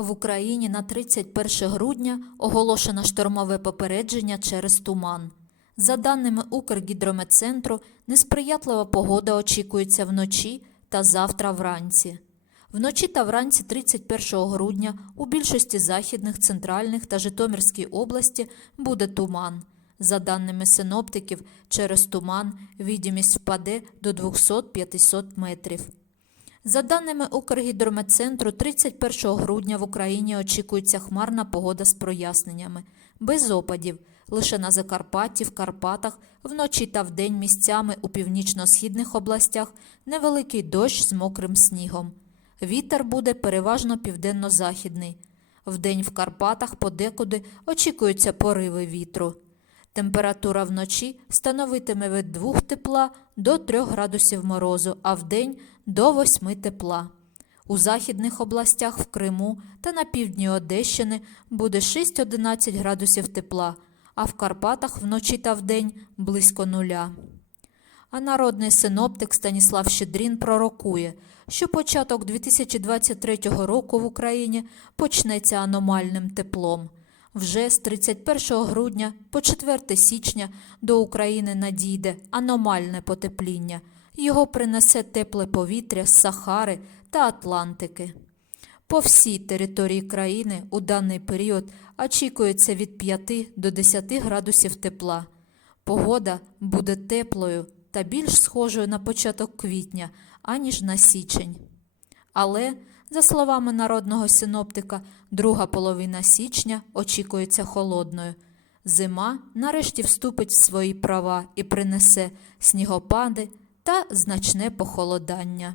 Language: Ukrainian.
В Україні на 31 грудня оголошено штормове попередження через туман. За даними Укргідрометцентру, несприятлива погода очікується вночі та завтра вранці. Вночі та вранці 31 грудня у більшості західних, центральних та Житомирській області буде туман. За даними синоптиків, через туман відімість впаде до 200-500 метрів. За даними Укргідрометцентру, 31 грудня в Україні очікується хмарна погода з проясненнями, без опадів, лише на Закарпатті, в Карпатах, вночі та вдень місцями у північно-східних областях невеликий дощ з мокрим снігом. Вітер буде переважно південно-західний. Вдень в Карпатах подекуди очікуються пориви вітру. Температура вночі становитиме від 2 тепла до 3 градусів морозу, а вдень до 8 тепла. У західних областях в Криму та на півдні Одещини буде 6-11 градусів тепла, а в Карпатах вночі та вдень близько нуля. А народний синоптик Станіслав Щедрін пророкує, що початок 2023 року в Україні почнеться аномальним теплом. Вже з 31 грудня по 4 січня до України надійде аномальне потепління. Його принесе тепле повітря з Сахари та Атлантики. По всій території країни у даний період очікується від 5 до 10 градусів тепла. Погода буде теплою та більш схожою на початок квітня, аніж на січень. Але, за словами народного синоптика, друга половина січня очікується холодною. Зима нарешті вступить в свої права і принесе снігопади та значне похолодання.